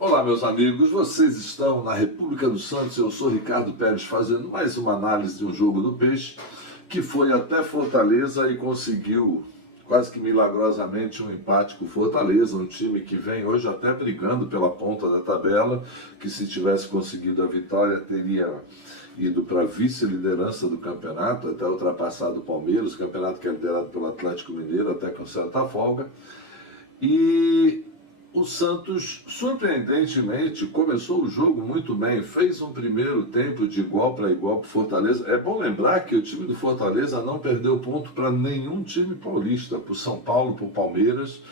Olá, meus amigos, vocês estão na República do Santos, eu sou Ricardo Pérez fazendo mais uma análise de um jogo do Peixe que foi até Fortaleza e conseguiu quase que milagrosamente um empate com o Fortaleza, um time que vem hoje até brigando pela ponta da tabela, que se tivesse conseguido a vitória teria ido para a vice-liderança do campeonato, até ultrapassado o Palmeiras, o campeonato que é liderado pelo Atlético Mineiro, até com certa folga. E o Santos, surpreendentemente, começou o jogo muito bem, fez um primeiro tempo de igual para igual para o Fortaleza. É bom lembrar que o time do Fortaleza não perdeu ponto para nenhum time paulista, para o São Paulo, para o Palmeiras,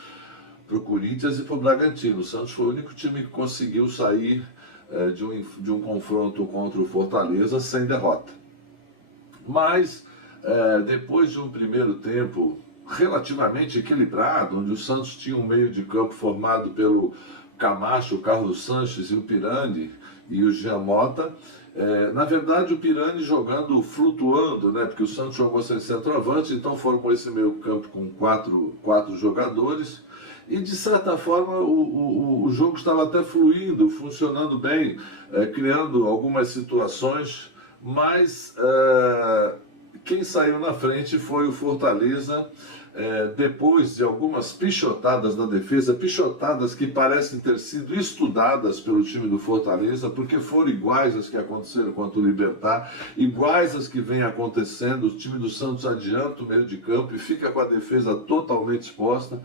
para o Corinthians e para o Bragantino. O Santos foi o único time que conseguiu sair de um confronto contra o Fortaleza sem derrota. Mas, depois de um primeiro tempo relativamente equilibrado, onde o Santos tinha um meio de campo formado pelo Camacho, o Carlos Sanches e o Pirani e o Jean Mota. Na verdade, o Pirani jogando, flutuando, né? Porque o Santos jogou sem centroavante, então formou esse meio campo com quatro jogadores. E, de certa forma, o jogo estava até fluindo, funcionando bem, criando algumas situações, mas quem saiu na frente foi o Fortaleza, depois de algumas pichotadas da defesa, pichotadas que parecem ter sido estudadas pelo time do Fortaleza, porque foram iguais às que aconteceram contra o Libertad, iguais às que vem acontecendo. O time do Santos adianta o meio de campo e fica com a defesa totalmente exposta.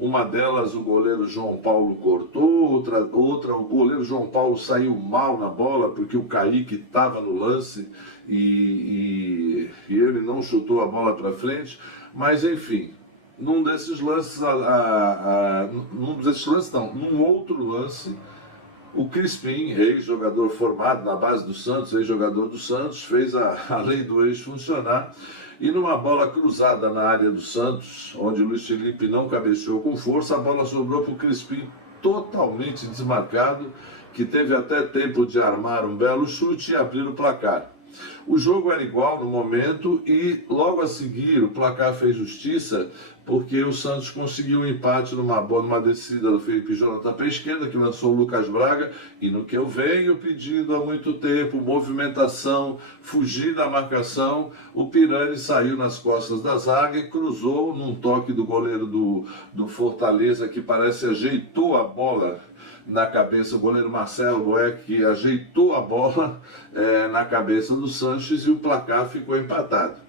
Uma delas o goleiro João Paulo cortou, outra o goleiro João Paulo saiu mal na bola porque o Kaique estava no lance e ele não chutou a bola para frente. Mas enfim, num outro lance, o Crispim, ex-jogador formado na base do Santos, ex-jogador do Santos, fez a lei do ex funcionar. E numa bola cruzada na área do Santos, onde o Luiz Felipe não cabeceou com força, a bola sobrou para o Crispim totalmente desmarcado, que teve até tempo de armar um belo chute e abrir o placar. O jogo era igual no momento e logo a seguir o placar fez justiça, porque o Santos conseguiu um empate numa descida do Felipe Jonathan para a esquerda, que lançou o Lucas Braga, e no que eu venho pedindo há muito tempo, movimentação, fugir da marcação, o Pirani saiu nas costas da zaga e cruzou num toque do goleiro do Fortaleza, que parece ajeitou a bola na cabeça, o goleiro Marcelo Boeck, que ajeitou a bola na cabeça do Sanches, e o placar ficou empatado.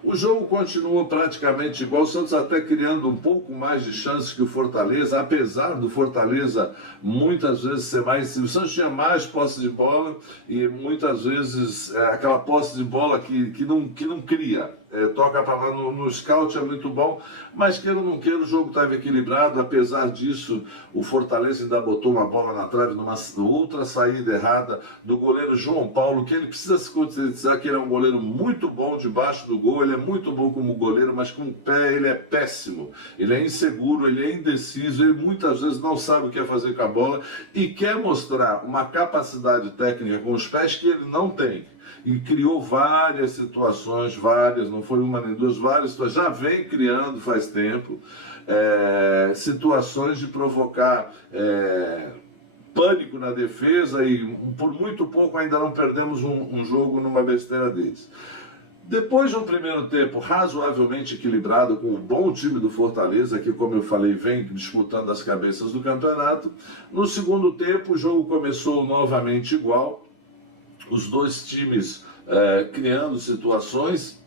O jogo continuou praticamente igual, o Santos até criando um pouco mais de chances que o Fortaleza, apesar do Fortaleza muitas vezes ser mais... O Santos tinha mais posse de bola e muitas vezes aquela posse de bola que não cria. Toca para lá no scout, é muito bom, mas queira ou não queira, o jogo estava equilibrado. Apesar disso, o Fortaleza ainda botou uma bola na trave numa outra saída errada do goleiro João Paulo, que ele precisa se conscientizar que ele é um goleiro muito bom debaixo do gol, ele é muito bom como goleiro, mas com o pé ele é péssimo, ele é inseguro, ele é indeciso, ele muitas vezes não sabe o que é fazer com a bola e quer mostrar uma capacidade técnica com os pés que ele não tem. E criou várias situações, não foi uma nem duas, várias situações, já vem criando faz tempo, situações de provocar pânico na defesa, e por muito pouco ainda não perdemos um jogo numa besteira deles. Depois de um primeiro tempo razoavelmente equilibrado, com o bom time do Fortaleza, que, como eu falei, vem disputando as cabeças do campeonato, no segundo tempo o jogo começou novamente igual, os dois times criando situações,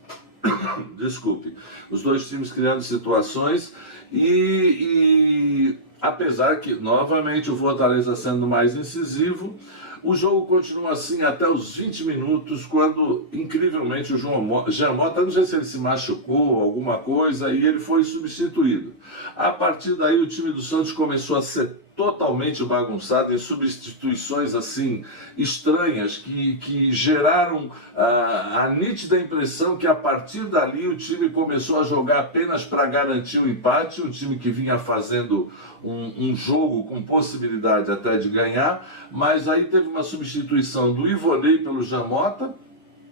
os dois times criando situações e apesar que, novamente, o Fortaleza sendo mais incisivo, o jogo continua assim até os 20 minutos, quando, incrivelmente, o Jean Mota, não sei se ele se machucou, alguma coisa, e ele foi substituído. A partir daí, o time do Santos começou a ser totalmente bagunçado, em substituições assim estranhas, que geraram a nítida impressão que a partir dali o time começou a jogar apenas para garantir o empate, um time que vinha fazendo um jogo com possibilidade até de ganhar, mas aí teve uma substituição do Ivonei pelo Jean Mota,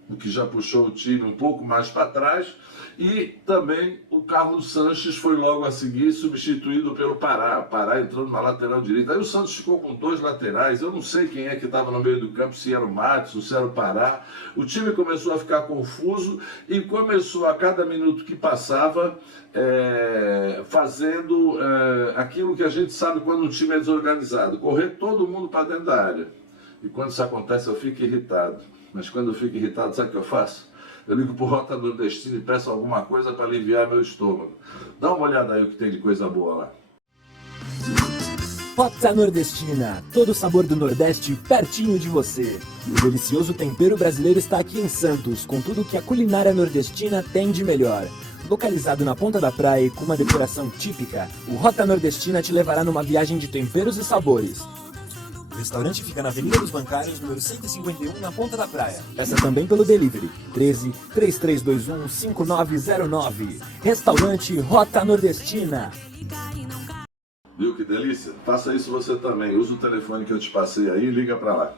o que já puxou o time um pouco mais para trás. E também o Carlos Sanches foi logo a seguir substituído pelo Pará. Pará entrando na lateral direita. Aí o Santos ficou com dois laterais. Eu não sei quem é que estava no meio do campo, se era o Matos, se era o Pará. O time começou a ficar confuso e começou a cada minuto que passava fazendo aquilo que a gente sabe quando um time é desorganizado. Correr todo mundo para dentro da área. E quando isso acontece eu fico irritado. Mas quando eu fico irritado, sabe o que eu faço? Eu ligo pro Rota Nordestina e peço alguma coisa para aliviar meu estômago. Dá uma olhada aí o que tem de coisa boa lá. Rota Nordestina, todo o sabor do Nordeste pertinho de você. O delicioso tempero brasileiro está aqui em Santos, com tudo que a culinária nordestina tem de melhor. Localizado na ponta da praia e com uma decoração típica, o Rota Nordestina te levará numa viagem de temperos e sabores. O restaurante fica na Avenida dos Bancários, número 151, na Ponta da Praia. Peça também pelo delivery, 13 3321 5909. Restaurante Rota Nordestina. Viu que delícia? Faça isso você também. Usa o telefone que eu te passei aí e liga para lá.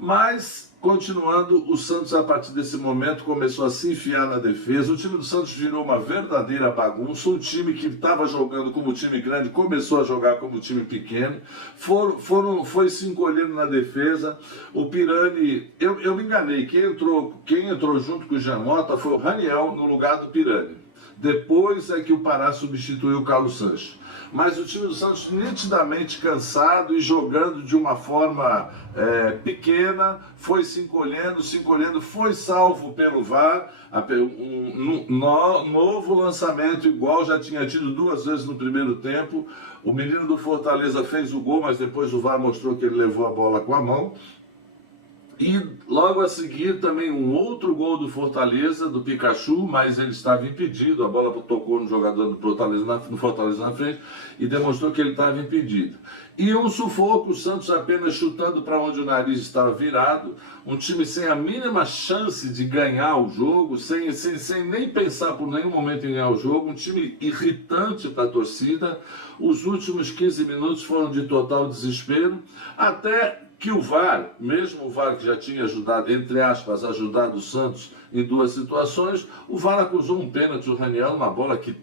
Mas, continuando, o Santos, a partir desse momento, começou a se enfiar na defesa. O time do Santos virou uma verdadeira bagunça. Um time que estava jogando como time grande começou a jogar como time pequeno. Foi se encolhendo na defesa. O Pirani, eu me enganei. Quem entrou junto com o Janota foi o Raniel no lugar do Pirani. Depois é que o Pará substituiu o Carlos Sanches. Mas o time do Santos nitidamente cansado e jogando de uma forma pequena, foi se encolhendo, foi salvo pelo VAR, um novo lançamento igual já tinha tido 2 vezes no primeiro tempo. O menino do Fortaleza fez o gol, mas depois o VAR mostrou que ele levou a bola com a mão. E logo a seguir também um outro gol do Fortaleza, do Pikachu, mas ele estava impedido, a bola tocou no jogador do Fortaleza na frente e demonstrou que ele estava impedido. E um sufoco, o Santos apenas chutando para onde o nariz estava virado, um time sem a mínima chance de ganhar o jogo, sem nem pensar por nenhum momento em ganhar o jogo, um time irritante para a torcida. Os últimos 15 minutos foram de total desespero, até que o VAR, mesmo o VAR que já tinha ajudado, entre aspas, ajudado o Santos em 2 situações, o VAR acusou um pênalti, o Raniel, uma bola que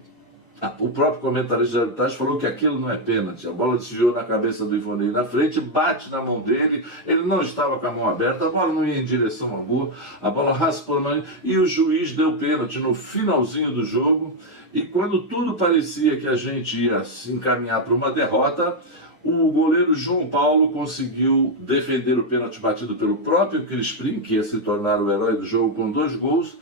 o próprio comentarista de arbitragem falou que aquilo não é pênalti. A bola desviou na cabeça do Ivonei na frente, bate na mão dele, ele não estava com a mão aberta, a bola não ia em direção ao gol, a bola raspou na mão e o juiz deu pênalti no finalzinho do jogo. E quando tudo parecia que a gente ia se encaminhar para uma derrota, o goleiro João Paulo conseguiu defender o pênalti batido pelo próprio Crispim, que ia se tornar o herói do jogo com 2 gols,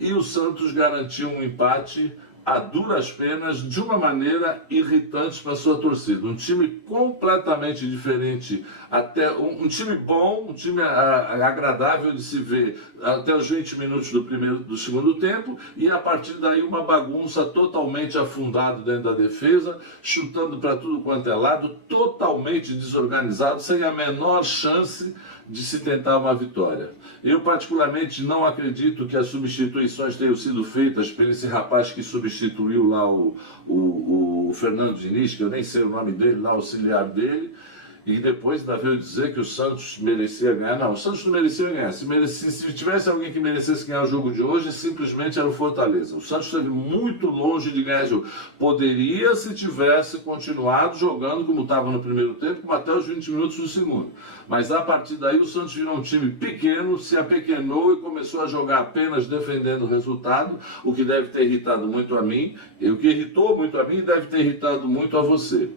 e o Santos garantiu um empate a duras penas, de uma maneira irritante para a sua torcida. Um time completamente diferente, até um time bom, um time agradável de se ver até os 20 minutos do segundo tempo, e a partir daí uma bagunça totalmente afundada dentro da defesa, chutando para tudo quanto é lado, totalmente desorganizado, sem a menor chance de se tentar uma vitória. Eu particularmente não acredito que as substituições tenham sido feitas por esse rapaz que substituiu lá o Fernando Diniz, que eu nem sei o nome dele, lá, auxiliar dele, e depois ainda veio dizer que o Santos merecia ganhar. Não, o Santos não merecia ganhar. Se tivesse alguém que merecesse ganhar o jogo de hoje, simplesmente era o Fortaleza. O Santos esteve muito longe de ganhar o jogo. Poderia, se tivesse continuado jogando como estava no primeiro tempo, como até os 20 minutos do segundo. Mas a partir daí o Santos virou um time pequeno, se apequenou e começou a jogar apenas defendendo o resultado, o que deve ter irritado muito a mim, e o que irritou muito a mim deve ter irritado muito a você.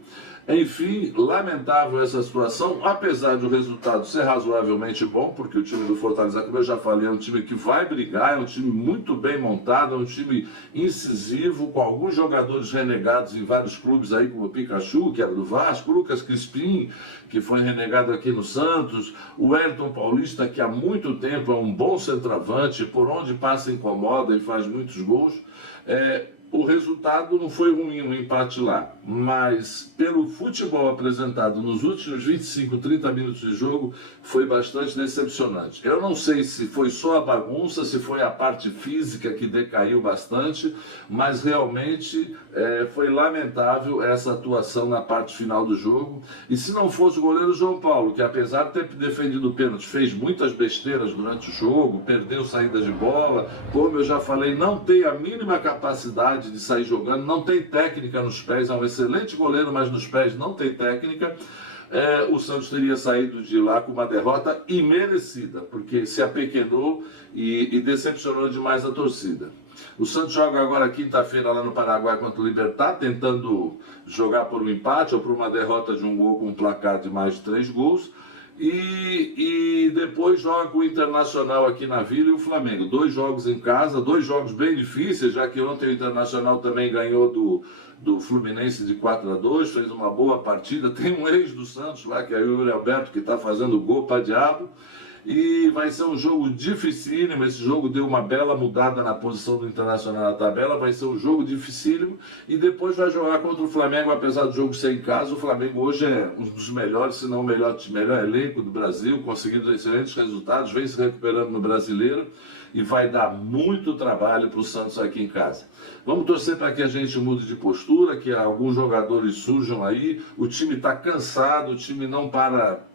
Enfim, lamentável essa situação, apesar do resultado ser razoavelmente bom, porque o time do Fortaleza, como eu já falei, é um time que vai brigar, é um time muito bem montado, é um time incisivo, com alguns jogadores renegados em vários clubes aí, como o Pikachu, que era do Vasco, o Lucas Crispim, que foi renegado aqui no Santos, o Wellington Paulista, que há muito tempo é um bom centroavante, por onde passa incomoda e faz muitos gols. O resultado não foi ruim, um empate lá, mas pelo futebol apresentado nos últimos 25, 30 minutos de jogo, foi bastante decepcionante. Eu não sei se foi só a bagunça, se foi a parte física que decaiu bastante, mas realmente foi lamentável essa atuação na parte final do jogo. E se não fosse o goleiro João Paulo, que apesar de ter defendido o pênalti, fez muitas besteiras durante o jogo, perdeu saída de bola, como eu já falei, não tem a mínima capacidade de sair jogando, não tem técnica nos pés, é um excelente goleiro, mas nos pés não tem técnica. O Santos teria saído de lá com uma derrota imerecida, porque se apequenou e decepcionou demais a torcida. O Santos joga agora quinta-feira lá no Paraguai contra o Libertad, tentando jogar por um empate ou por uma derrota de um gol com um placar de mais de 3 gols. E depois joga com o Internacional aqui na Vila e o Flamengo. 2 jogos em casa, 2 jogos bem difíceis, já que ontem o Internacional também ganhou do Fluminense de 4-2, fez uma boa partida. Tem um ex do Santos lá, que é o Yuri Alberto, que está fazendo gol para diabo. E vai ser um jogo dificílimo. Esse jogo deu uma bela mudada na posição do Internacional na tabela. Vai ser um jogo dificílimo. E depois vai jogar contra o Flamengo, apesar do jogo ser em casa. O Flamengo hoje é um dos melhores, se não o melhor elenco do Brasil, conseguindo excelentes resultados, vem se recuperando no Brasileiro. E vai dar muito trabalho para o Santos aqui em casa. Vamos torcer para que a gente mude de postura, que alguns jogadores surjam aí. O time está cansado, o time não para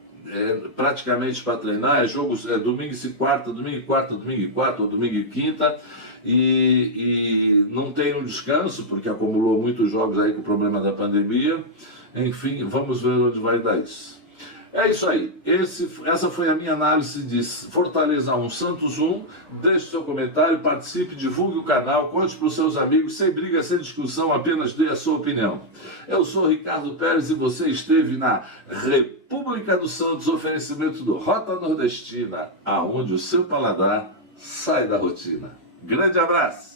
praticamente para treinar. É domingo e quarta, domingo e quarta, domingo e quarta ou domingo e quinta. E não tem um descanso, porque acumulou muitos jogos aí com o problema da pandemia. Enfim, vamos ver onde vai dar isso. É isso aí, essa foi a minha análise de Fortaleza 1, Santos 1. Deixe seu comentário, participe, divulgue o canal, conte para os seus amigos, sem briga, sem discussão, apenas dê a sua opinião. Eu sou Ricardo Pérez e você esteve na República do Santos, oferecimento do Rota Nordestina, aonde o seu paladar sai da rotina. Grande abraço!